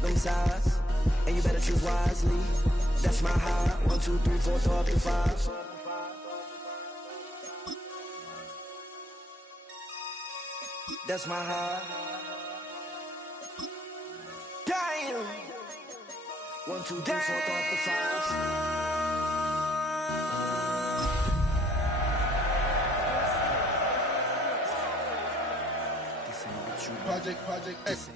pick them sides, and you better choose wisely. That's my high. 1, 2, 3, 4, throw up to 5. That's my high. Damn. 1, 2, 3, 4, throw up to 5. Project X.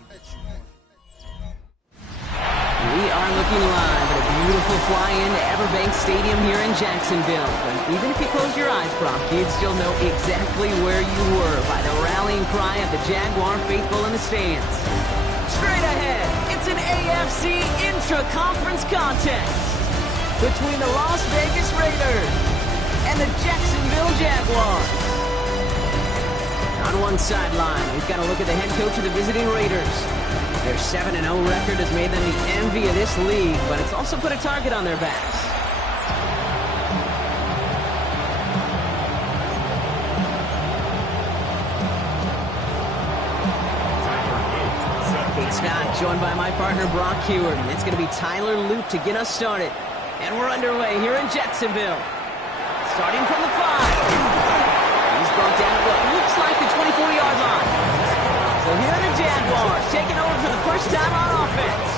We are looking live at a beautiful fly-in to Everbank Stadium here in Jacksonville. But even if you close your eyes, Brock, you'd still know exactly where you were by the rallying cry of the Jaguar faithful in the stands. Straight ahead, it's an AFC intra-conference contest between the Las Vegas Raiders and the Jacksonville Jaguars. On one sideline, we've got to look at the head coach of the visiting Raiders. Their 7-0 record has made them the envy of this league, but it's also put a target on their backs. Kate Scott, joined by my partner Brock Heward. It's going to be Tyler Loop to get us started. And we're underway here in Jacksonville. Starting from the 5. He's brought down at what looks like the 24-yard line. So here are the Jaguars taking over for the first time on offense.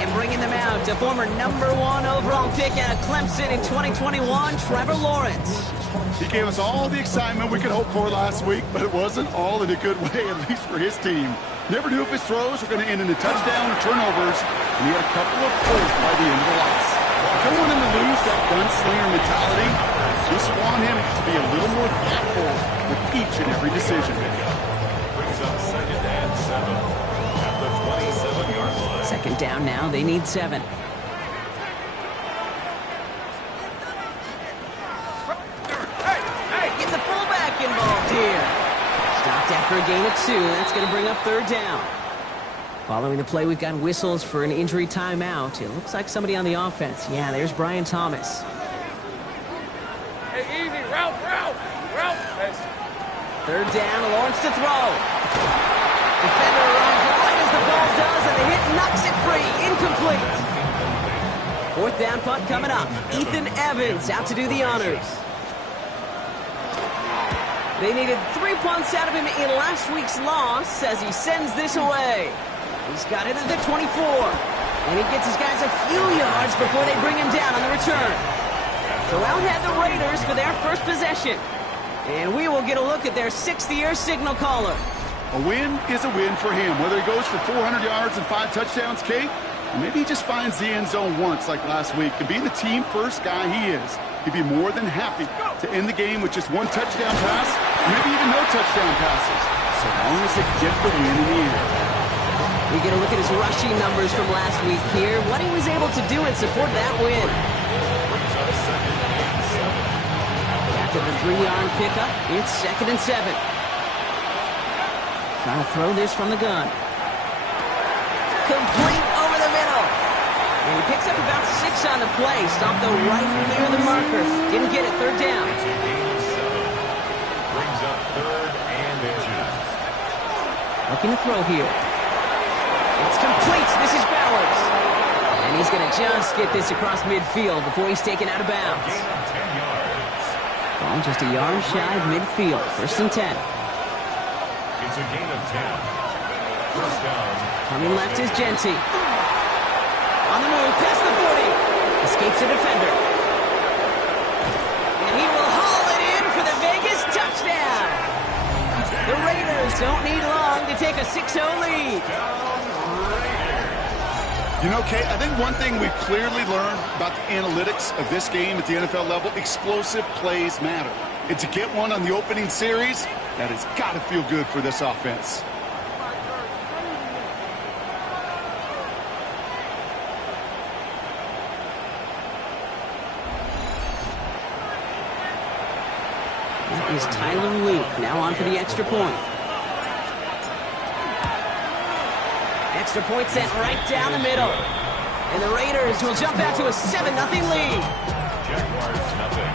And bringing them out to former #1 overall pick out of Clemson in 2021, Trevor Lawrence. He gave us all the excitement we could hope for last week, but it wasn't all in a good way, at least for his team. Never knew if his throws were going to end in a touchdown or turnovers, and he had a couple of plays by the end of the loss. Don't want him to lose that gunslinger mentality. Just want him to be a little more thoughtful with each and every decision. Brings up 2nd and 7 at the 27-yard line. Second down now. They need 7. Get the fullback involved here. Stopped after a gain of 2. That's going to bring up 3rd down. Following the play, we've got whistles for an injury timeout. It looks like somebody on the offense. Yeah, there's Brian Thomas. Hey, easy, route. 3rd down, Lawrence to throw. Defender runs right as the ball does, and the hit knocks it free. Incomplete. 4th down punt coming up. Ethan Evans out to do the honors. They needed 3 punts out of him in last week's loss as he sends this away. He's got it at the 24. And he gets his guys a few yards before they bring him down on the return. So out had the Raiders for their first possession. And we will get a look at their 6th-year signal caller. A win is a win for him, whether he goes for 400 yards and 5 touchdowns, Kate, or maybe he just finds the end zone once like last week. And being the team-first guy he is, he'd be more than happy to end the game with just 1 touchdown pass, or maybe even no touchdown passes, so long as they get the win in the end. We get a look at his rushing numbers from last week here, what he was able to do in support of that win. After the 3-yard pickup, it's 2nd and 7. Trying to throw this from the gun. Complete over the middle. And he picks up about 6 on the play. Stopped though right near the marker. Didn't get it. 3rd down. Brings up 3rd and inches. Looking to throw here. It's complete. This is Bowers. And he's going to just get this across midfield before he's taken out of bounds. Gain of 10 yards. Ball just a yard shy of midfield. 1st and 10. It's a gain of 10. 1st down. Coming left is Genty. On the move, past the 40. Escapes a defender. And he will haul it in for the Vegas touchdown. The Raiders don't need long to take a 6-0 lead. You know, Kate, I think one thing we've clearly learned about the analytics of this game at the NFL level, explosive plays matter. And to get one on the opening series, that has got to feel good for this offense. That is Tyler Luke, now on for the extra point. Extra point sent right down the middle. And the Raiders will jump out to a 7-0 lead. Jaguars nothing.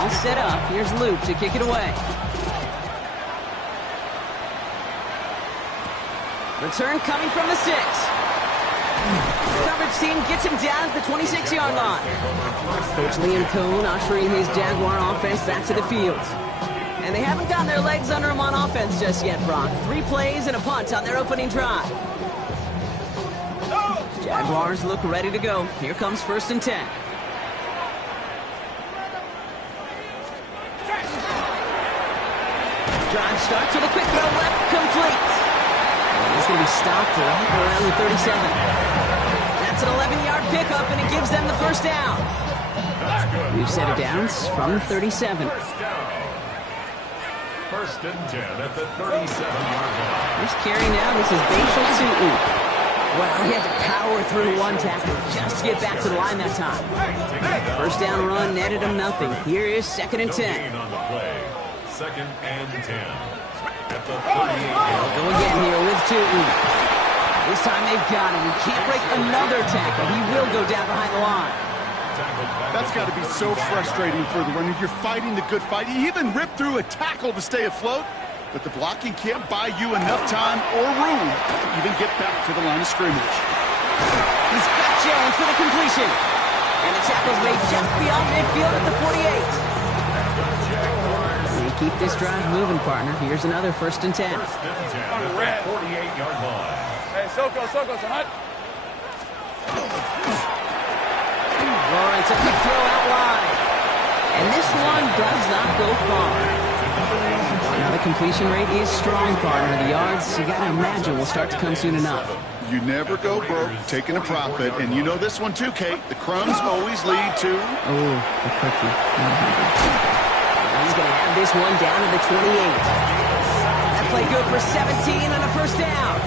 All set up. Here's Luke to kick it away. Return coming from the 6. The coverage team gets him down at the 26-yard line. Coach Liam Cohn ushering his Jaguar offense back to the field. And they haven't gotten their legs under him on offense just yet, Brock. 3 plays and a punt on their opening drive. Jaguars look ready to go. Here comes 1st and 10. Drive starts with a quick throw left, complete. And he's going to be stopped right around the 37. That's an 11-yard pickup, and it gives them the 1st down. We've set a downs from the 37. 1st and 10 at the 37-yard line. First carry now, this is Bashal Tutu. Well, he had to power through 1 tackle just to get back to the line that time. 1st down run netted him nothing. Here is 2nd and 10. Gain on the play. 2nd and 10 at the 38. They'll go again here with Tutu. This time they've got him. He can't break another tackle. He will go down behind the line. That's got to be so frustrating for the runner. You're fighting the good fight. You even ripped through a tackle to stay afloat, but the blocking can't buy you enough time or room to even get back to the line of scrimmage. He's got Jones for the completion. And the tackle's made just beyond midfield at the 48. They keep this drive moving, partner. Here's another 1st and 10. 1st and 10 at the 48-yard line. Hey, Soko, son. Lawrence, a quick throw out wide. And this one does not go far. Now the completion rate is strong, partner. The yards, you got to imagine, will start to come soon enough. You never go broke taking a profit, and you know this one too, Kate. The crumbs always lead to... Oh, the cookie. He's going to have this one down to the 28. That play good for 17 and a 1st down.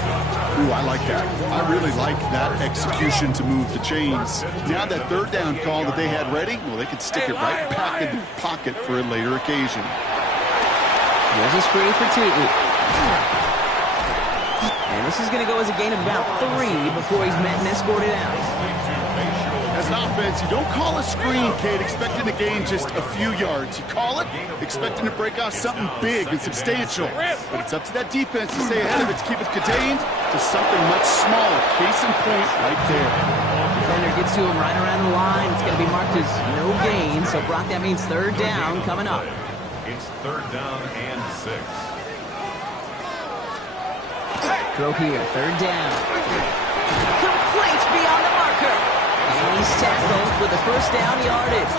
Ooh, I like that. I really like that execution to move the chains. Now that 3rd down call that they had ready, well, they could stick it right back in their pocket for a later occasion. There's a screen for Tutu. And this is going to go as a gain of about 3 before he's met and escorted out. As an offense, you don't call a screen, Kate, expecting to gain just a few yards. You call it expecting to break out something big and substantial. But it's up to that defense to stay ahead of it, to keep it contained to something much smaller. Case in point right there. Defender gets to him right around the line. It's going to be marked as no gain. So, Brock, that means 3rd down coming up. It's 3rd down and 6. Throw here, 3rd down. Complete beyond the marker. And he's tackled with the 1st down yardage.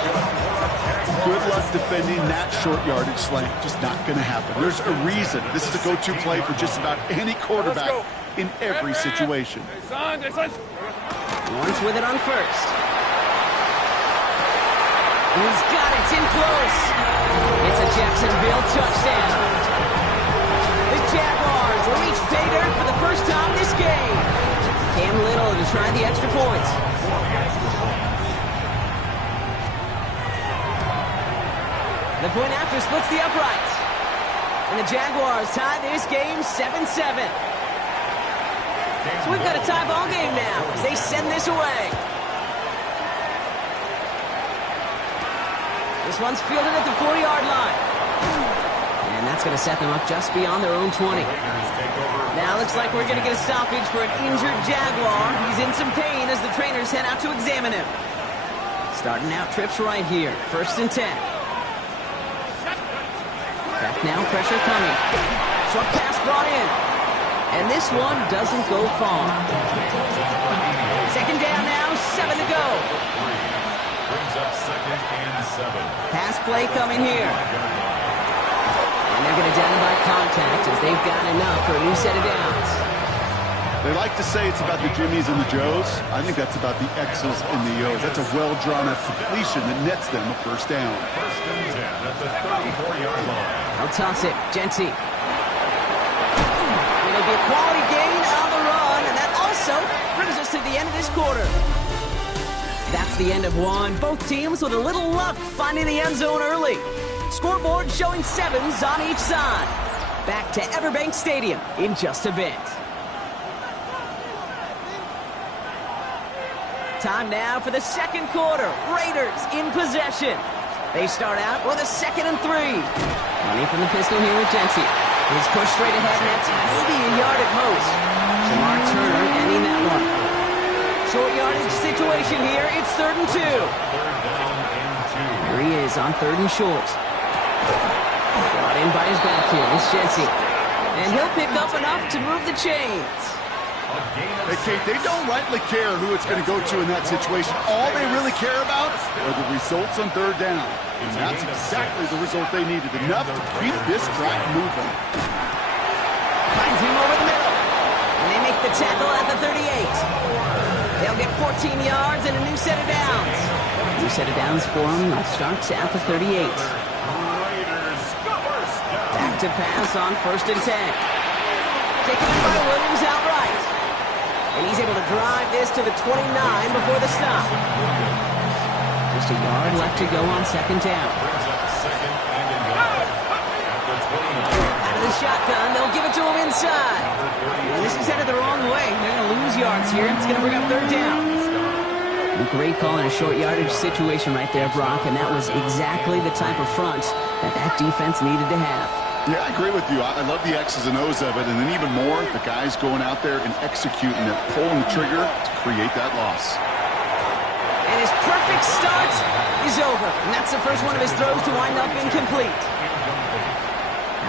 Good luck defending that short yardage slant. Just not going to happen. There's a reason. This is a go-to play for just about any quarterback in every situation. Lawrence with it on 1st. He's got it. It's in close. It's a Jacksonville touchdown. The Jaguars reach pay dirt for the 1st time this game. Cam Little to try the extra point. The point after splits the uprights. And the Jaguars tie this game 7-7. So we've got a tie ball game now as they send this away. This one's fielded at the 4-yard line. And that's going to set them up just beyond their own 20. Now looks like we're going to get a stoppage for an injured Jaguar. He's in some pain as the trainers head out to examine him. Starting out trips right here. 1st and 10. Back now, pressure coming. Short pass brought in. And this one doesn't go far. 2nd down now, 7 to go. Brings up 2nd and 7. Pass play coming here. And they're going to down by contact as they've got enough for a new set of downs. They like to say it's about the Jimmies and the Joes. I think that's about the X's and the O's. That's a well-drawn-up completion that nets them a 1st down. 1st and 10 at the 34-yard line. They'll toss it. Genty. It'll be a quality gain on the run, and that also brings us to the end of this quarter. That's the end of one. Both teams with a little luck finding the end zone early. Scoreboard showing 7s on each side. Back to Everbank Stadium in just a bit. Time now for the 2nd quarter. Raiders in possession. They start out with a 2nd and 3. Running from the pistol here with Genty. He's pushed straight ahead, and that's maybe a yard at most. short yardage situation here. It's 3rd and 2. Here he is on 3rd and short. Brought in by his back here. It's Jesse. And he'll pick up enough to move the chains. Hey, Kate, they don't rightly care who it's going to go to in that situation. All they really care about are the results on 3rd down. And that's exactly the result they needed. Enough to keep this drive moving. Finds him over the middle. And they make the tackle at the 38. They'll get 14 yards and a new set of downs. New set of downs for them. They'll start at the 38. Back to pass on 1st and 10. Taken in by Williams outright. And he's able to drive this to the 29 before the stop. Just a yard left to go on 2nd down. Out of the shotgun, they'll give it to him inside. And this is headed the wrong way. They're going to lose yards here. It's going to bring up 3rd down. Great call in a short yardage situation right there, Brock, and that was exactly the type of front that defense needed to have. Yeah, I agree with you. I love the X's and O's of it, and then even more, the guys going out there and executing it, pulling the trigger to create that loss. And his perfect start is over, and that's the first one of his throws to wind up incomplete.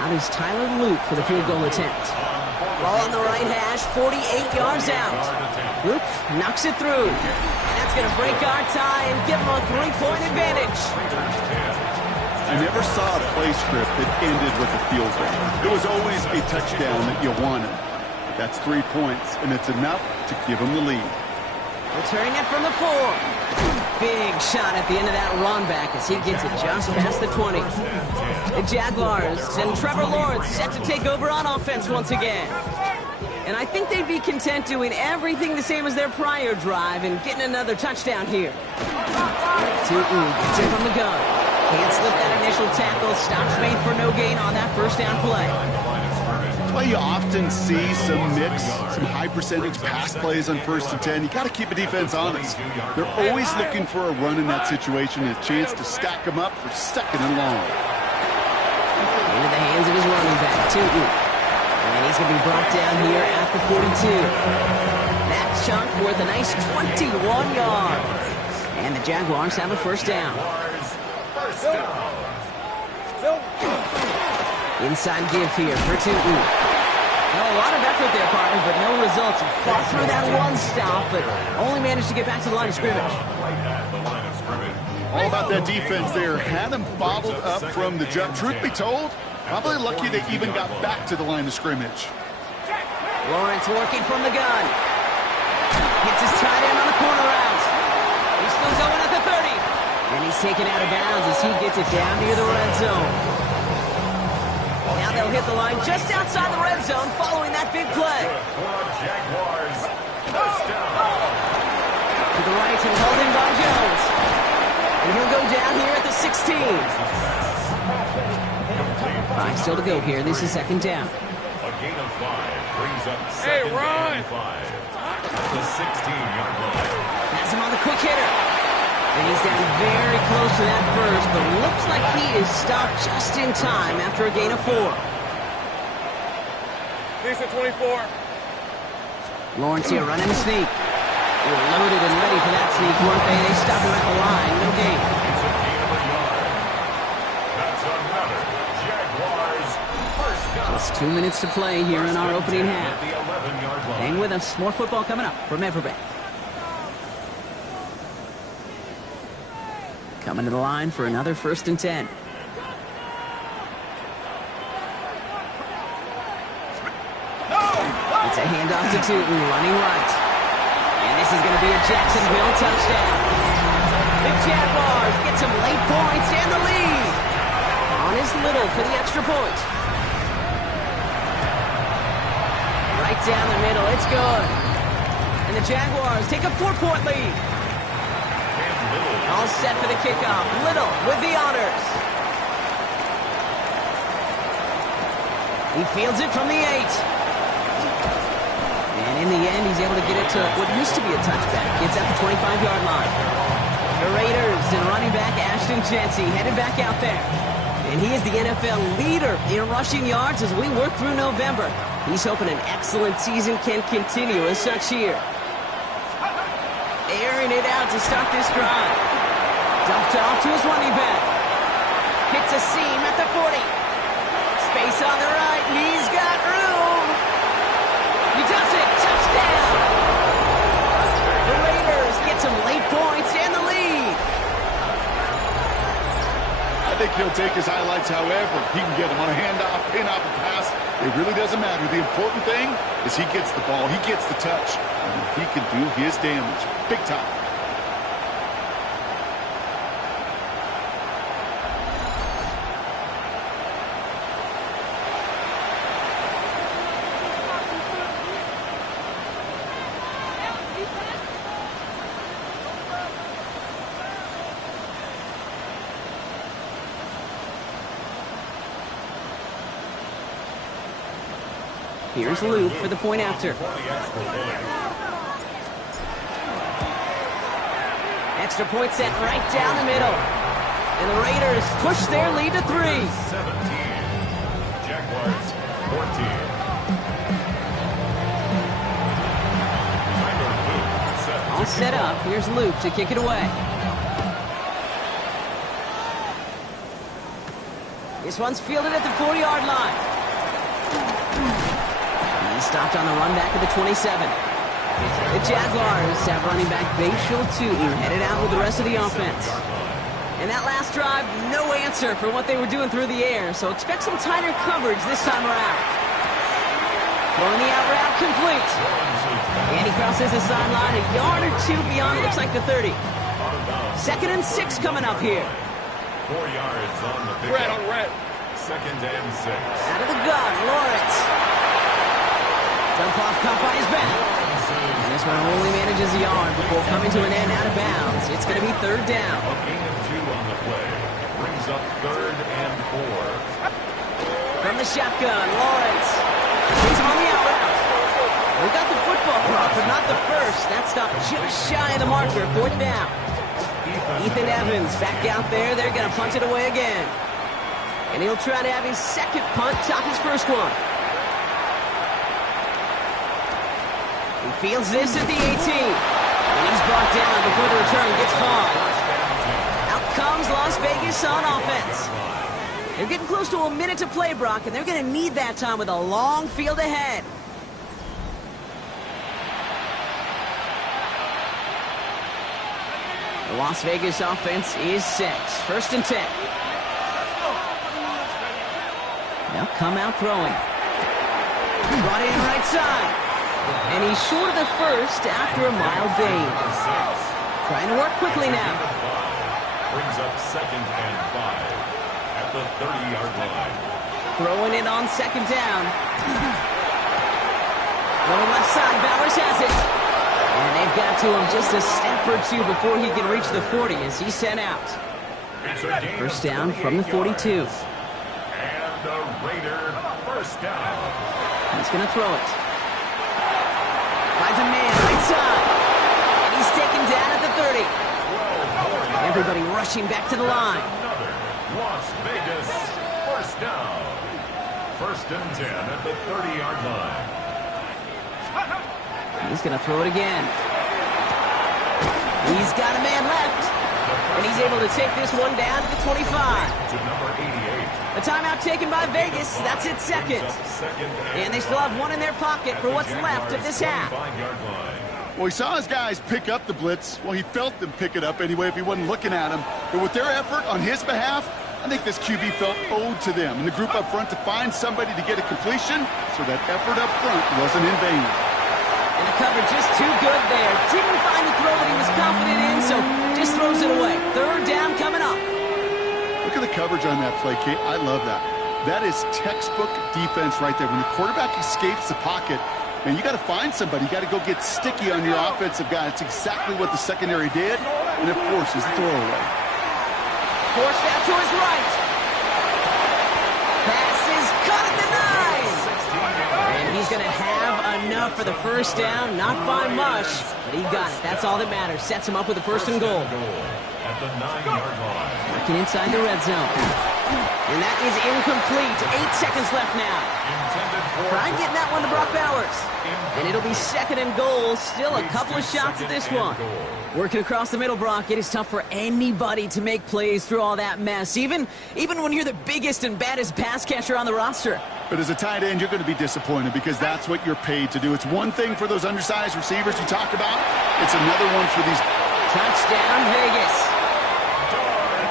Out is Tyler Luke for the field goal attempt. Ball on the right hash, 48 yards out. Luke knocks it through, and that's going to break our tie and give him a 3-point advantage. I never saw a play script that ended with a field goal. It was always a touchdown that you wanted. That's 3 points, and it's enough to give them the lead. Returning it from the 4. Big shot at the end of that run back as he gets it just past the 20. The Jaguars and Trevor Lawrence set to take over on offense once again. And I think they'd be content doing everything the same as their prior drive and getting another touchdown here. Tootin gets it from the gun. Can't slip that initial tackle. Stops made for no gain on that 1st down play. That's why you often see some mix, some high percentage pass plays on 1st and 10. You got to keep a defense honest. They're always looking for a run in that situation, a chance to stack them up for 2nd and long. Into the hands of his running back, Tootin. And he's going to be brought down here at the 42. That chunk worth a nice 21 yards. And the Jaguars have a 1st down. Inside give here for Tootin. A lot of effort there, partner, but no results. He fought through that one stop, but only managed to get back to the line of scrimmage. All about that defense there. Had them bottled up from the jump. Truth be told, probably lucky they even got back to the line of scrimmage. Lawrence working from the gun. Gets his tight end on the corner out. He's still going at the 30. And he's taken out of bounds as he gets it down near the red zone. Now they'll hit the line just outside the red zone following that big play. To the right, he'll hold in by Jones. And he'll go down here at the 16. 5 still to go here. This is 2nd down. A gain of 5 brings up 2nd and 5 at the 16-yard line. Has him on the quick hitter. And he's down very close to that first, but looks like he is stopped just in time after a gain of 4. Decent 24. Lawrence here running a sneak. They were loaded and ready for that sneak, weren't they? They stop him at the line. No gain. It's a gain of a yard. That's another Jaguars 1st down. Just 2 minutes to play here in our opening half. The 11-yard line. Hang with us. More football coming up from Everbank. Coming to the line for another 1st and 10. It's a handoff to Tootin, running right. And this is going to be a Jacksonville touchdown. The Jaguars get some late points and the lead. On his Little for the extra point. Right down the middle, it's good. And the Jaguars take a 4-point lead. All set for the kickoff. Little with the honors. He fields it from the 8. And in the end, he's able to get it to what used to be a touchback. It's at the 25-yard line. The Raiders and running back Ashton Jesse headed back out there. And he is the NFL leader in rushing yards as we work through November. He's hoping an excellent season can continue as such here. airing it out to start this drive. Dumped off to his running back. Hits a seam at the 40. Space on the right. He's got room. He does it. Touchdown. The Raiders get some late points and the lead. I think he'll take his highlights however he can get them on a handoff, pin off a pass. It really doesn't matter. The important thing is he gets the ball. He gets the touch. And he can do his damage. Big time. Here's Luke for the point after. Extra point set right down the middle. And the Raiders push their lead to 3. 17. Jaguars 14. All set up. Here's Luke to kick it away. This one's fielded at the 40-yard line. He stopped on the run back at the 27. The Jaguars have running back Bashal Tootin headed out with the rest of the offense. And that last drive, no answer for what they were doing through the air, so expect some tighter coverage this time around. Throwing the out route complete. And he crosses the sideline a yard or two beyond, it looks like the 30. 2nd and 6 coming up here. 4 yards on the pick. Red on red. 2nd and 6. Out of the gun, Lawrence. Dump off caught by his back. And this one only manages a yard before coming to an end out of bounds. It's going to be 3rd down. A gain of 2 on the play. Brings up 3rd and 4. From the shotgun, Lawrence. He's on the out route. We got the football prop, but not the first. That stopped just shy of the marker. 4th down. Ethan Evans back out there. They're going to punt it away again. And he'll try to have his 2nd punt top his 1st one. He fields this at the 18. And he's brought down before the return gets far. Out comes Las Vegas on offense. They're getting close to a minute to play, Brock, and they're going to need that time with a long field ahead. The Las Vegas offense is set. 1st and 10. They'll come out throwing. Brought in right side. And he's short of the 1st after a mild gain. Trying to work quickly now. Brings up 2nd and 5 at the 30-yard line. Throwing it on 2nd down. Going left side, Bowers has it. And they've got to him just a step or 2 before he can reach the 40 as he's sent out. 1st down from the 42. And the Raider 1st down. He's going to throw it. Finds a man right side. And he's taken down at the 30. Everybody rushing back to the line. Another Las Vegas 1st down. 1st and 10 at the 30-yard line. He's going to throw it again. He's got a man left. And he's able to take this one down to the 25. To number 88. A timeout taken by Vegas. That's its 2nd. And they still have one in their pocket for what's left of this half. Well, he saw his guys pick up the blitz. Well, he felt them pick it up anyway if he wasn't looking at him. But with their effort on his behalf, I think this QB felt owed to them and the group up front to find somebody to get a completion, so that effort up front wasn't in vain. And the coverage just too good there. Didn't find the throw that he was confident in, so just throws it away. 3rd down coming up. Look at the coverage on that play, Kate. I love that. That is textbook defense right there. When the quarterback escapes the pocket, man, you got to find somebody. You got to go get sticky on your offensive guy. It's exactly what the secondary did, and it forces the throwaway. Forced out to his right. Pass is caught at the 9. And he's going to have enough for the 1st down. Not by much, but he got it. That's all that matters. Sets him up with a 1st and goal. At the 9-yard line. Working inside the red zone. And that is incomplete. 8 seconds left now. Try getting that one to Brock Bowers. And it'll be 2nd and goal. Still a couple of shots at this one. Working across the middle, Brock. It is tough for anybody to make plays through all that mess, even when you're the biggest and baddest pass catcher on the roster. But as a tight end, you're going to be disappointed because that's what you're paid to do. It's one thing for those undersized receivers you talked about. It's another one for these. Touchdown, Vegas.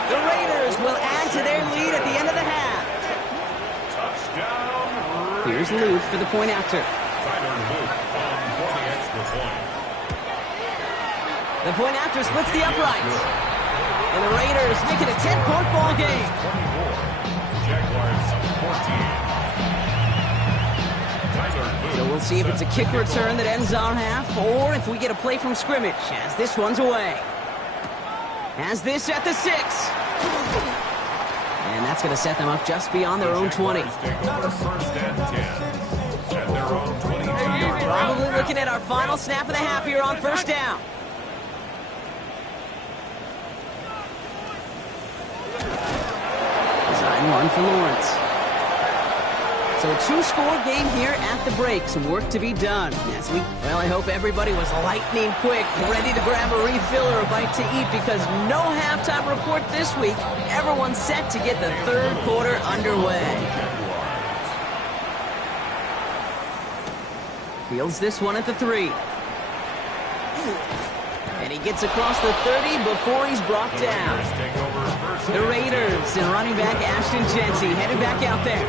The Raiders will add to their lead at the end of the half. Touchdown. Here's Luke for the point after. Tyler Luke for the extra point. The point after splits the uprights. And the Raiders make it a 10-point ball game. 24. Jaguars 14. So we'll see if it's a kick return that ends our half, or if we get a play from scrimmage as this one's away. Has this at the 6. And that's going to set them up just beyond their own 20. Take over 1st and 10 at their own 22-yard line. Probably looking at our final snap of the half here on 1st down. Design one for Lawrence. So a 2-score game here at the break. Some work to be done. Well, I hope everybody was lightning quick, ready to grab a refill or a bite to eat, because no halftime report this week. Everyone's set to get the 3rd quarter underway. Fields this one at the 3. And he gets across the 30 before he's brought down. The Raiders and running back Ashton Jeanty headed back out there.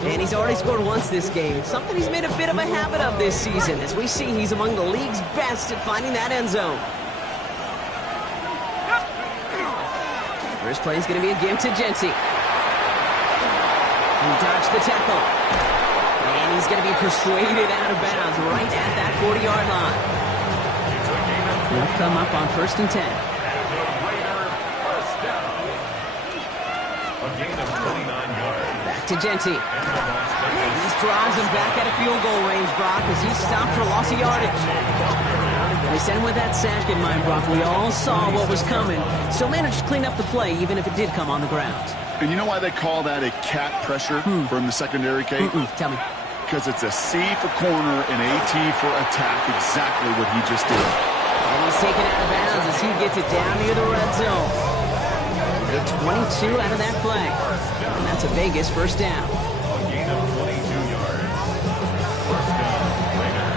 And he's already scored once this game, something he's made a bit of a habit of this season. As we see, he's among the league's best at finding that end zone. First play is going to be a give to Jeanty. He dodged the tackle. And he's going to be persuaded out of bounds right at that 40-yard line. He'll come up on 1st and 10. A gain of 29 yards. Back to Jeanty. These drives him back at a field goal range, Brock, as he stopped for loss of yardage. They sent him with that sack in mind, Brock. We all saw what was coming, so managed to clean up the play, even if it did come on the ground. And you know why they call that a cat pressure from the secondary, Kate? Tell me. Because it's a C for corner and a T for attack, exactly what he just did. And he's taken out of bounds as he gets it down near the red zone. A 22 out of that play. And that's a Vegas 1st down. A gain of 22 yards. 1st down, Raiders.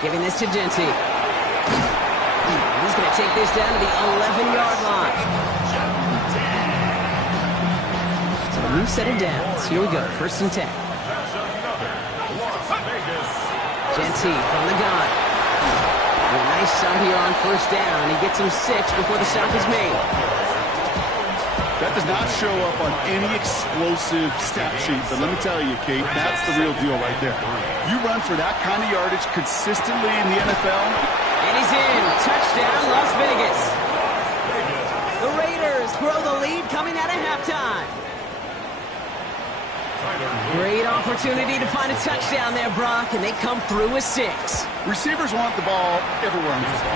Giving this to Jeanty. He's going to take this down to the 11-yard line. So a new set of downs. Here we go. 1st and 10. That's another Las Vegas. Jeanty from the gun. And a nice start here on 1st down. He gets him 6 before the stop is made. That does not show up on any explosive stat sheet, but let me tell you, Kate, that's the real deal right there. You run for that kind of yardage consistently in the NFL. And he's in. Touchdown, Las Vegas. The Raiders grow the lead coming out of halftime. Great opportunity to find a touchdown there, Brock, and they come through with 6. Receivers want the ball everywhere on the football.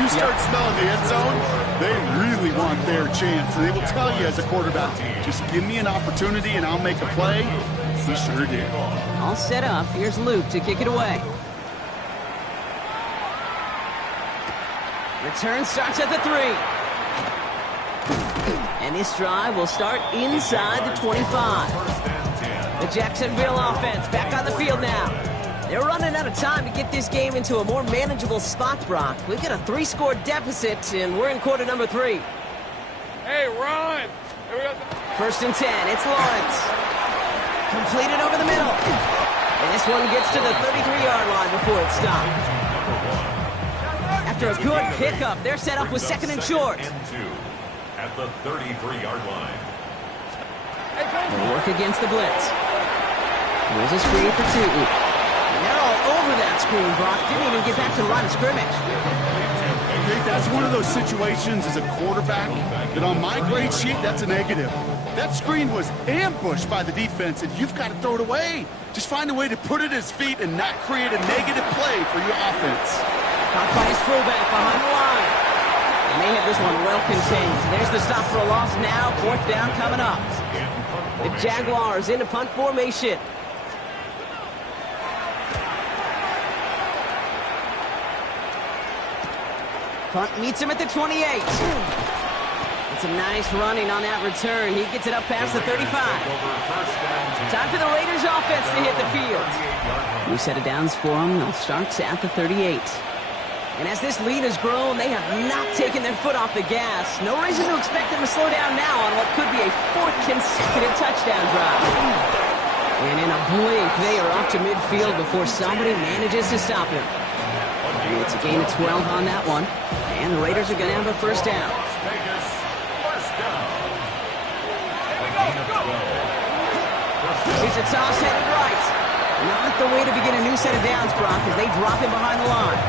You start smelling the end zone, they really want their chance. And they will tell you as a quarterback, just give me an opportunity and I'll make a play. He sure did. All set up. Here's Luke to kick it away. Return starts at the 3. And this drive will start inside the 25. The Jacksonville offense back on the field now. They're running out of time to get this game into a more manageable spot, Brock. We've got a 3-score deficit, and we're in quarter number 3. Hey, run! Here we go. 1st and 10. It's Lawrence. Completed over the middle. And this one gets to the 33-yard line before it's stopped. After a good pickup, they're set up with 2nd and short. At the 33-yard line. They work against the blitz. Here's a screen for 2. And they're all over that screen, Brock. Didn't even get back to the line of scrimmage. Okay, that's one of those situations as a quarterback that on my grade sheet, that's a negative. That screen was ambushed by the defense, and you've got to throw it away. Just find a way to put it at his feet and not create a negative play for your offense. Caught by his fullback behind the line. And they they have this one well contained. There's the stop for a loss now. 4th down coming up. The Jaguars into punt formation. Punt meets him at the 28. It's a nice running on that return. He gets it up past the 35. Time for the Raiders offense to hit the field. New set of downs for them. They'll start at the 38. And as this lead has grown, they have not taken their foot off the gas. No reason to expect them to slow down now on what could be a 4th consecutive touchdown drive. And in a blink, they are up to midfield before somebody manages to stop him. It's a gain of 12 on that one. And the Raiders are going to have a 1st down. It's a toss headed right. Not the way to begin a new set of downs, Brock, as they drop him behind the line.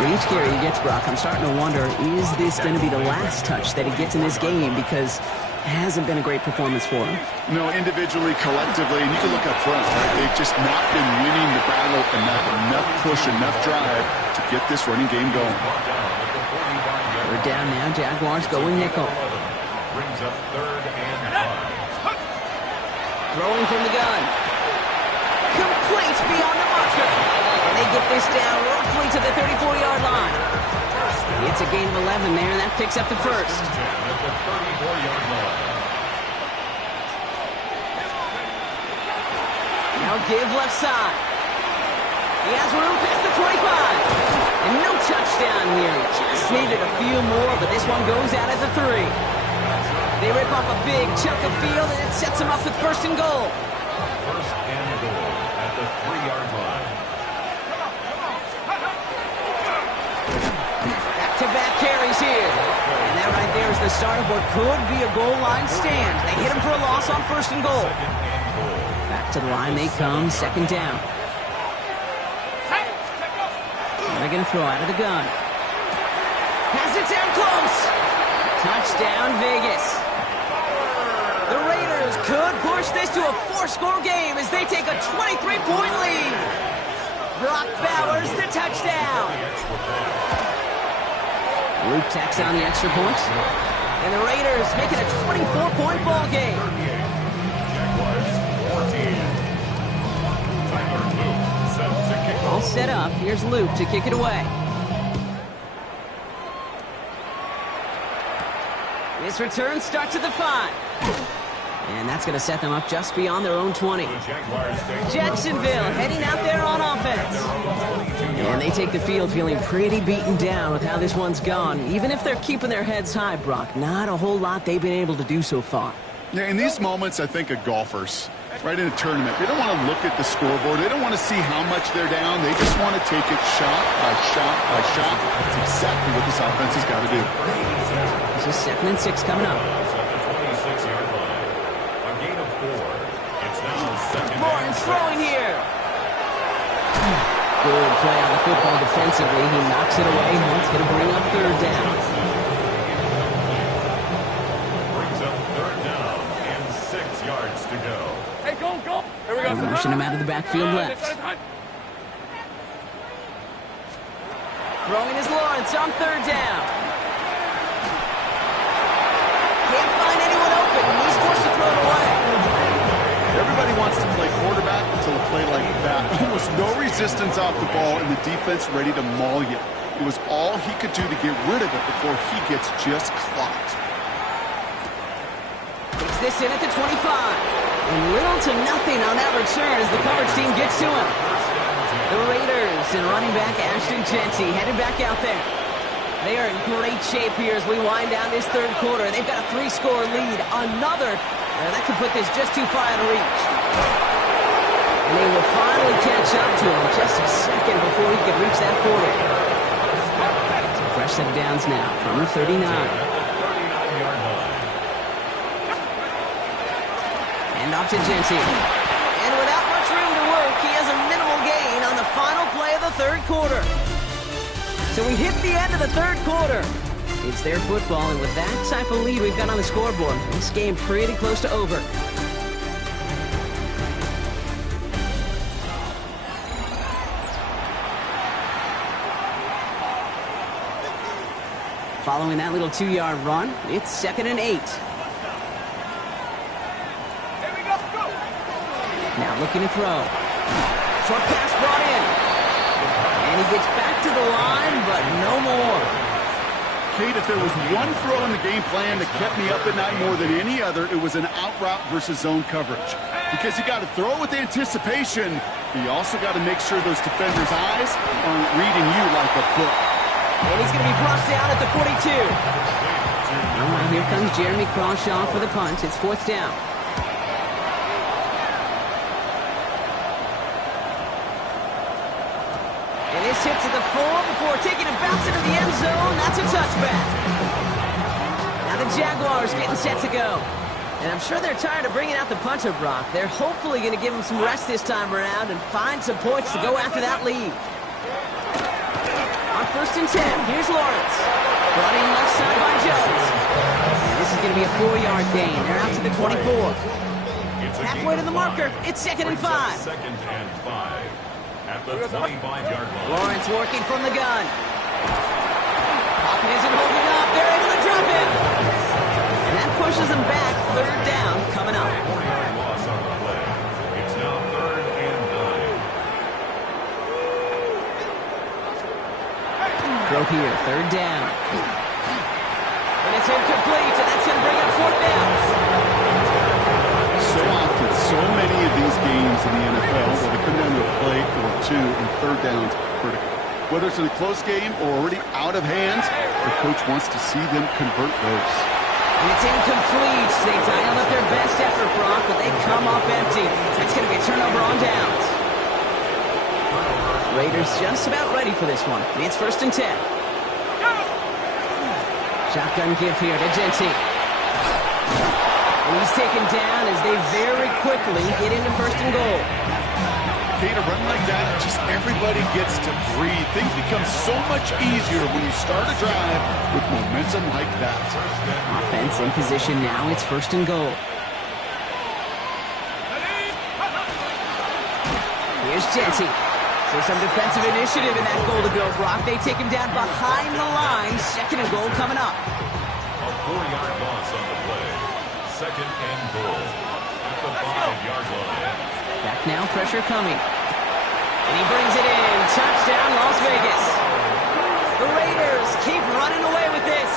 With each carry he gets, Brock, I'm starting to wonder, is this going to be the last touch that he gets in this game? Because it hasn't been a great performance for him. No, individually, collectively, and you can look up front, right? They've just not been winning the battle enough push, enough drive to get this running game going. 3rd down now, Jaguars going nickel. Brings up 3rd and 5. Throwing from the gun. Complete beyond the marker. And they get this down roughly to the 34-yard line. It's a gain of 11 there, and that picks up the 1st. At the 34-yard line. Now give left side. He has room past the 25. And no touchdown here. Just needed a few more, but this one goes out at the 3. They rip off a big chunk of field, and it sets them up with 1st and goal. 1st and goal at the 3-yard line. Back-to-back carries here. And that right there is the start of what could be a goal line stand. They hit him for a loss on 1st and goal. Back to the line they come, 2nd down. They're going to throw out of the gun. Pass it down close. Touchdown, Vegas. The Raiders could push this to a 4-score game as they take a 23-point lead. Brock Bowers, the touchdown. Luke tacks on the extra point. And the Raiders make it a 24-point ball game. Jaguars 14. Tyler Luke set to kick All off. set up. Here's Luke to kick it away. This return starts at the 5. And that's going to set them up just beyond their own 20. Jacksonville heading out there on offense. And they take the field feeling pretty beaten down with how this one's gone. Even if they're keeping their heads high, Brock, not a whole lot they've been able to do so far. Yeah, in these moments, I think of golfers, right, in a tournament. They don't want to look at the scoreboard. They don't want to see how much they're down. They just want to take it shot by shot by shot. That's exactly what this offense has got to do. This is 2nd and 6 coming up. Lawrence throwing here. Good play on the football defensively. He knocks it away. That's going to bring up 3rd down. Brings up 3rd down and 6 yards to go. Hey, go. Here we go. And rushing him out of the backfield left. Throwing is Lawrence on 3rd down. Can't find anyone open. He's forced to throw it away. Everybody wants to play quarterback until a play like that. Almost no resistance off the ball and the defense ready to maul you. It was all he could do to get rid of it before he gets just clocked. Takes this in at the 25. And little to nothing on that return as the coverage team gets to him. The Raiders and running back Ashton Jeanty headed back out there. They are in great shape here as we wind down this 3rd quarter. They've got a 3-score lead. Another that could put this just too far out of reach. And they will finally catch up to him just a second before he could reach that 40. So fresh set of downs now from the 39. And off to Jeanty. And without much room to work, he has a minimal gain on the final play of the 3rd quarter. So we hit the end of the 3rd quarter. It's their football, and with that type of lead we've got on the scoreboard, this game pretty close to over. Following that little 2-yard run, it's 2nd and 8. Now looking to throw. Short pass brought in. And he gets back to the line, but no more. Kate, if there was one throw in the game plan that kept me up at night more than any other, it was an out route versus zone coverage. Because you got to throw with anticipation, but you also got to make sure those defenders' eyes aren't reading you like a book. And he's going to be brought down at the 42. All right, here comes Jeremy Crawshaw for the punt. It's 4th down. And this hits at the 4 before taking a bounce into the end zone. That's a touchback. Now the Jaguars getting set to go. And I'm sure they're tired of bringing out the punter, Brock. They're hopefully going to give him some rest this time around and find some points to go after that lead. On 1st and 10, here's Lawrence. Brought in left side by Jones. And this is going to be a 4-yard gain. They're out to the 24. Halfway to the marker. It's 2nd and 5. 2nd and 5 at the 25-yard line. Lawrence working from the gun. Pocket isn't holding up. They're able to drop it. And that pushes them back. 3rd down coming up. 4-yard loss on the play. It's now 3rd and 9. Throw here, 3rd down. And it's incomplete, and that's going to bring up 4th down. So often, so many of these games in the NFL where they come down to a play or two and 3rd downs critical. Whether it's in a close game or already out of hands, the coach wants to see them convert those. And it's incomplete. They dialed up their best effort, Brock, but they come up empty. It's going to be a turnover on downs. Raiders just about ready for this one. It's 1st and 10. Shotgun give here to Genty. And he's taken down as they very quickly get into 1st and goal. Kate, a run like that, just everybody gets to breathe. Things become so much easier when you start a drive with momentum like that. Offense in position now. It's 1st and goal. Here's Genty. So some defensive initiative in that goal to go, Brock. They take him down behind the line. 2nd and goal coming up. A 4-yard loss on the play. 2nd and goal at the 5-yard line. Back now, pressure coming. And he brings it in. Touchdown, Las Vegas. The Raiders keep running away with this.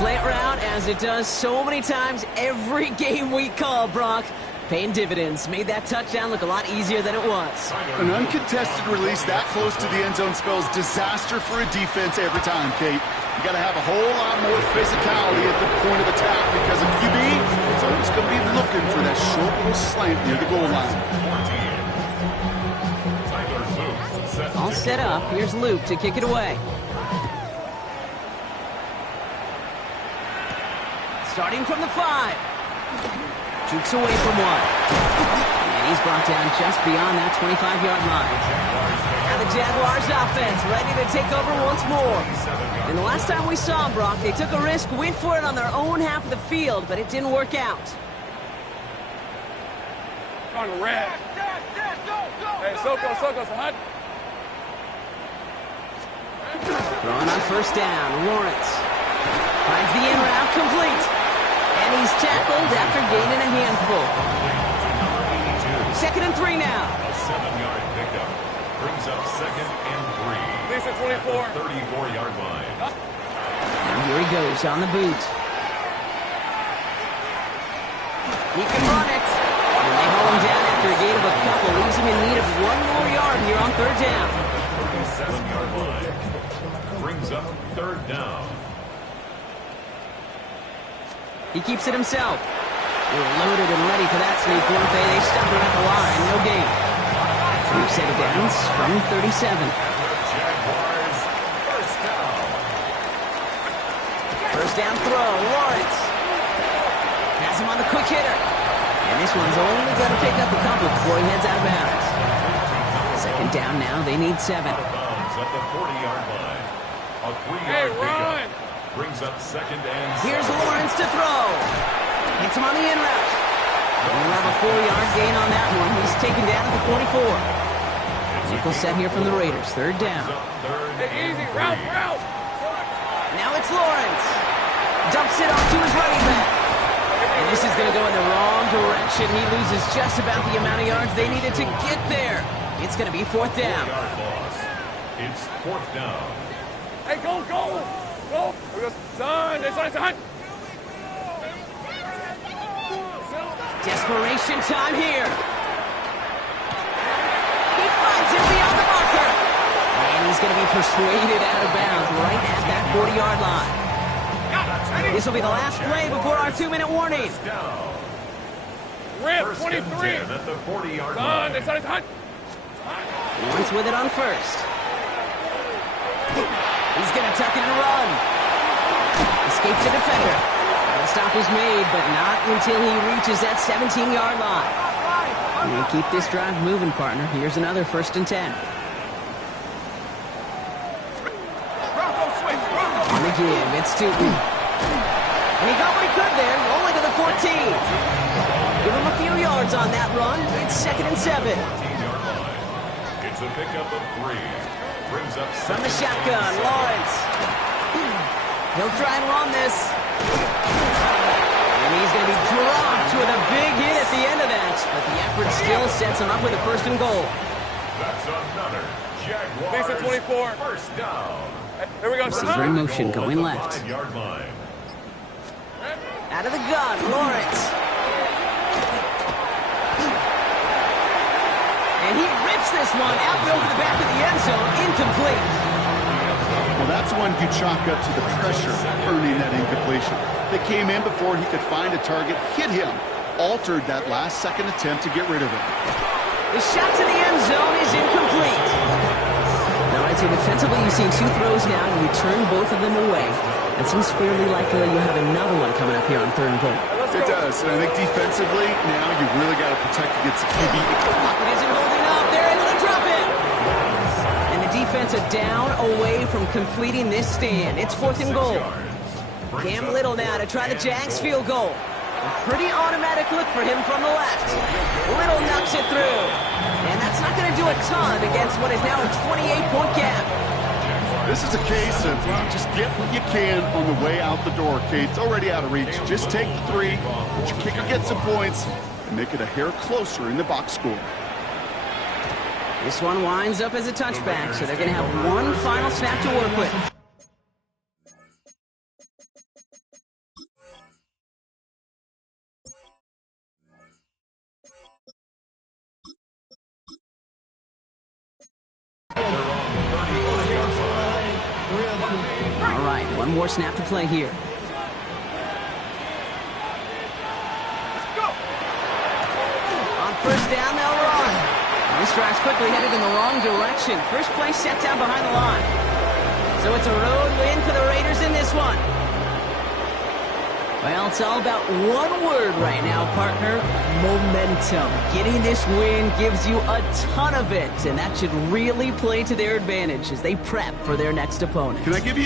Slant route, as it does so many times every game we call, Brock. Paying dividends. Made that touchdown look a lot easier than it was. An uncontested release that close to the end zone spells disaster for a defense every time, Kate. You got to have a whole lot more physicality at the point of attack because a QB is always going to be looking for that short little slant near the goal line. All set up. Here's Luke to kick it away. Starting from the 5. Jukes away from 1. And he's brought down just beyond that 25-yard line. Now the Jaguars offense ready to take over once more. And the last time we saw them, Brock, they took a risk, went for it on their own half of the field, but it didn't work out. On the red. Hey, Soko, hunt. Throwing on 1st down, Lawrence. Finds the in route complete. And he's tackled after gaining a handful. 2nd and 3 now. A 7-yard pickup brings up 2nd and 3. Lisa 24. 34-yard line. And here he goes on the boot. He can run it. And they haul him down after a gain of a couple. Leaves him in need of 1 more yard here on 3rd down. 37-yard line. Brings up 3rd down. He keeps it himself. They were loaded and ready for that sneak, weren't they? They stuck him at the line. No gain. 3 set of downs from 37. Jaguars, 1st down. 1st down throw. Lawrence has him on the quick hitter. And this one's only going to pick up a couple before he heads out of bounds. 2nd down now. They need 7. Bounds at the 40-yard line. A 3-yard pickup brings up 2nd and 7. Here's Lawrence to throw. Hits him on the in route. We'll have a 4-yard gain on that one. He's taken down at the 44. It's Circle set here from the Raiders. Third down. Hey, easy. Route. Now it's Lawrence. Dumps it off to his running back. And this is going to go in the wrong direction. He loses just about the amount of yards they needed to get there. It's going to be fourth down. It's fourth down. Hey, go. Son. Desperation time here. He finds him beyond the marker. And he's going to be persuaded out of bounds right at that 40-yard line. This will be the last play before our 2-minute warning. Rip, First and 23. 10 at the 40-yard Son, line. it's hot. Lawrence with it on first. He's going to tuck it and run. Escapes the defender. The stop was made, but not until he reaches that 17-yard line. And keep this drive moving, partner. Here's another first and 10. On the give, it's Tootin. And he got what he could there, rolling to the 14. Give him a few yards on that run. It's second and 7. 15-yard line. It's a pickup of 3. Brings up From the shotgun, Lawrence. He'll try and run this. And he's going to be dropped with a big hit at the end of that. But the effort still sets him up with a first and goal. That's another Jaguars. Base at 24. First down. Here we go. Receiver in motion, going left. 5-yard line. Out of the gun, Lawrence. And he rips this one out over the back of the end zone, incomplete. Well, that's one you chalk up to the pressure earning that incompletion. They came in before he could find a target, hit him, altered that last-second attempt to get rid of it. The shot to the end zone is incomplete. Now, I'd say defensively, you've seen 2 throws now, and you turn both of them away. It seems fairly likely you have another one coming up here on third and goal. It does, and I think defensively, now you've really got to protect against the QB. It isn't holding up. They're able to drop it. And the defense are down away from completing this stand. It's fourth and goal. Cam Little now to try the Jags field goal. A pretty automatic look for him from the left. Little knocks it through. And that's not going to do a ton against what is now a 28-point gap. This is a case of just get what you can on the way out the door, Kate. It's already out of reach. Just take the 3, let your kicker get some points, and make it a hair closer in the box score. This one winds up as a touchback, so they're going to have one final snap to work with. All right, one more snap to play here. On first down, they'll run. This drive's quickly headed in the wrong direction. First play set down behind the line. So it's a road win for the Raiders in this one. Well, it's all about one word right now, partner. Momentum. Getting this win gives you a ton of it, and that should really play to their advantage as they prep for their next opponent. Can I give you